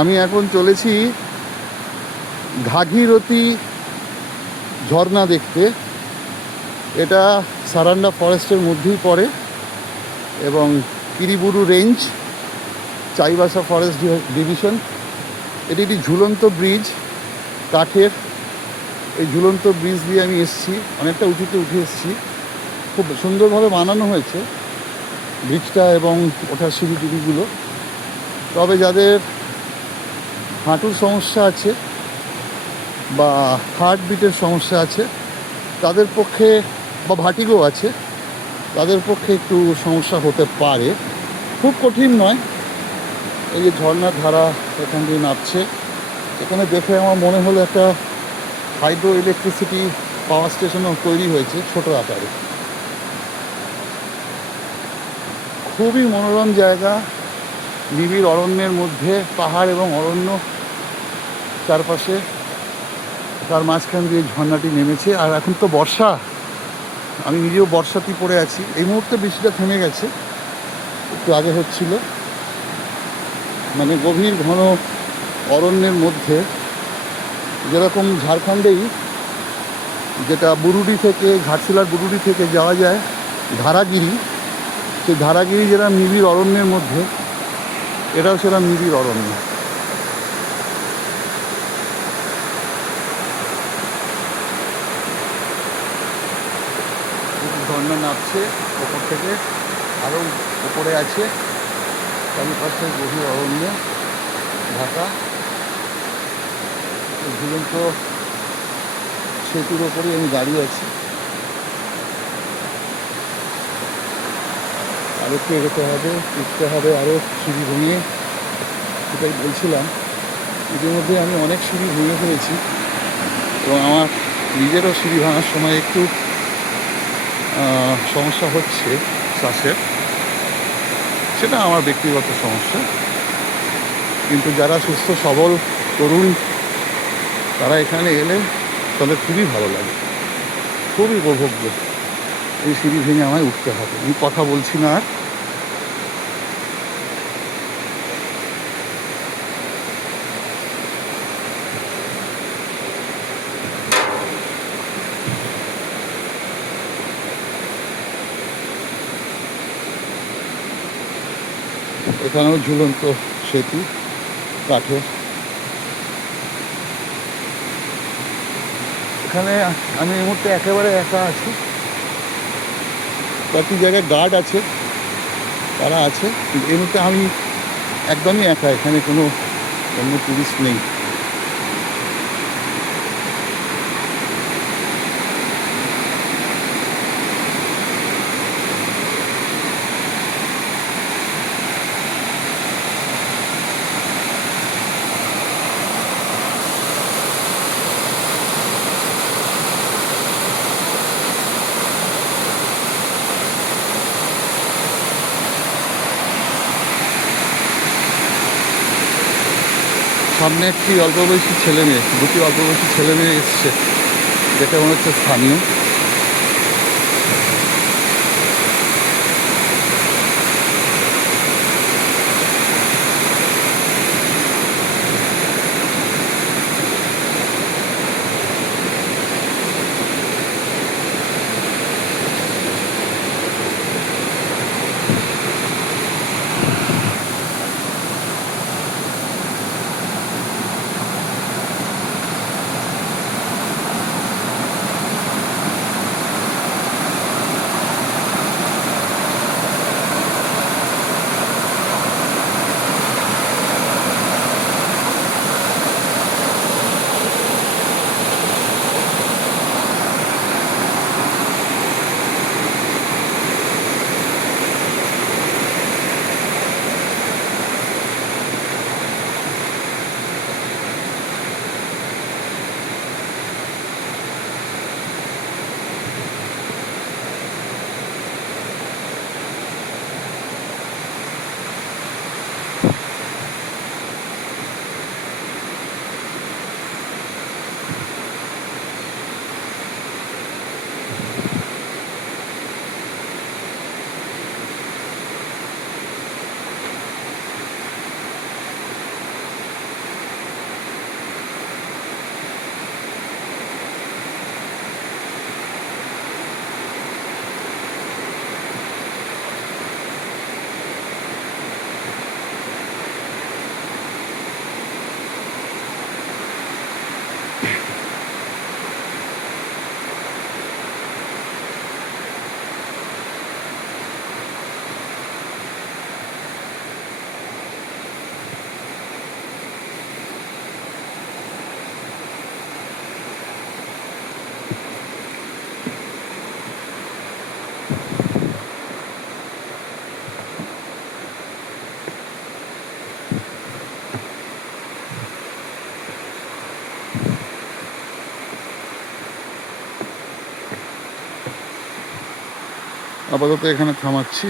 আমি এখন চলেছি ঘাঘিরতি ঝর্ণা দেখতে। এটা সারান্ডা ফরেস্টের মধ্যেই পড়ে এবং Kiriburu range, Chaibasa forest division. এটি একটি ঝুলন্ত ব্রিজ, কাঠের। এই ঝুলন্ত ব্রিজ দিয়ে আমি এসেছি, অনেকটা উঁচুতে উঠে এসেছি। খুব সুন্দরভাবে বানানো হয়েছে ব্রিজটা এবং ওঠার সিঁড়িটিগুলো। তবে যাদের হাঁটুর সমস্যা আছে বা হার্ট বিটের সমস্যা আছে তাদের পক্ষে, বা ভাটিগো আছে, তাদের পক্ষে একটু সমস্যা হতে পারে। খুব কঠিন নয়। এই যে ঝর্ণার ধারা এখান দিয়ে নামছে, এখানে দেখে আমার মনে হলো একটা হাইড্রো ইলেকট্রিসিটি পাওয়ার স্টেশনও তৈরি হয়েছে ছোটো আকারে। খুবই মনোরম জায়গা, নিবিড় অরণ্যের মধ্যে, পাহাড় এবং অরণ্য চারপাশে, তার মাঝখান দিয়ে ঝর্ণাটি নেমেছে। আর এখন তো বর্ষা, আমি নিজেও বর্ষাতেই পড়ে আছি। এই মুহূর্তে বৃষ্টিটা থেমে গেছে, একটু আগে হচ্ছিল। মানে গভীর ঘন অরণ্যের মধ্যে, যেরকম ঝাড়খণ্ডেই যেটা বুরুডি থেকে, ঘাটশিলার বুরুডি থেকে যাওয়া যায় ধারাগিরি, সেই ধারাগিরি যেরকম নিবিড় অরণ্যের মধ্যে, এটাও সেরকম নিবিড় অরণ্য। ঝর্ণা নামছে ওপর থেকে, আরও উপরে আছে, চারিপাশে গভীর অরণ্য ঢাকা। ঝুলন্ত সেতুর ওপরেই আমি দাঁড়িয়ে আছি। আর একটু এগোতে হবে, উঠতে হবে আরও সিঁড়ি ভেঙে। সেটাই বলছিলাম, ইতিমধ্যে আমি অনেক সিঁড়ি ভেঙে ফেলেছি এবং আমার নিজেরও সিঁড়ি ভাঙার সময় একটু সমস্যা হচ্ছে শ্বাসের। সেটা আমার ব্যক্তিগত সমস্যা, কিন্তু যারা সুস্থ সবল তরুণ তারা এখানে এলে তাদের খুবই ভালো লাগে, খুবই উপভোগ্য। এই সিঁড়ি ভেঙে আমায় উঠতে হবে। আমি কথা বলছি না আর। এখানেও ঝুলন্ত সেতু, কাঠের। এখানে আমি এই মুহূর্তে একেবারে একা আছি। কয়েকটি জায়গায় গার্ড আছে, তারা আছে, কিন্তু এই মুহূর্তে আমি একদমই একা। এখানে কোনো অন্য টুরিস্ট নেই। সামনে একটি অল্প বয়সী ছেলে মেয়ে, দুটি অল্প বয়সী ছেলে মেয়ে এসছে, দেখে মনে হচ্ছে স্থানীয়। আপাতত এখানে থামাচ্ছি।